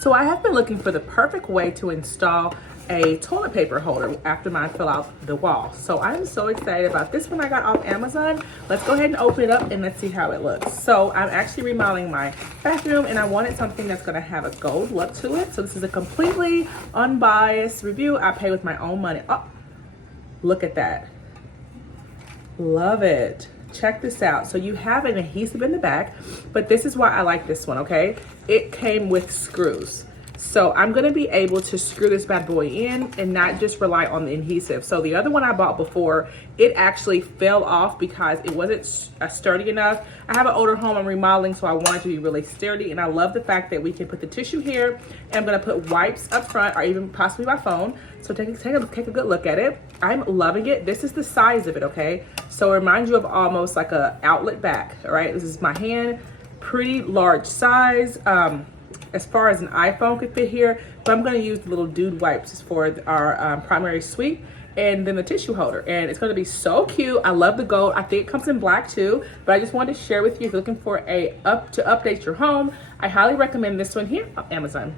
So I have been looking for the perfect way to install a toilet paper holder after mine fell out the wall. So I'm so excited about this one I got off Amazon. Let's go ahead and open it up and let's see how it looks. So I'm actually remodeling my bathroom and I wanted something that's gonna have a gold look to it. So this is a completely unbiased review. I pay with my own money. Oh, look at that. Love it. Check this out. So you have an adhesive in the back, but this is why I like this one, okay? It came with screws. So I'm gonna be able to screw this bad boy in and not just rely on the adhesive. So the other one I bought before, it actually fell off because it wasn't sturdy enough. I have an older home I'm remodeling, so I want it to be really sturdy. And I love the fact that we can put the tissue here, and I'm gonna put wipes up front or even possibly my phone. So take a good look at it. I'm loving it. This is the size of it, okay? So it reminds you of almost like a outlet back, all right? This is my hand, pretty large size. As far as an iPhone could fit here, but I'm gonna use the little dude wipes for our primary suite and then the tissue holder. And it's gonna be so cute. I love the gold. I think it comes in black too, but I just wanted to share with you if you're looking for to update your home, I highly recommend this one here on Amazon.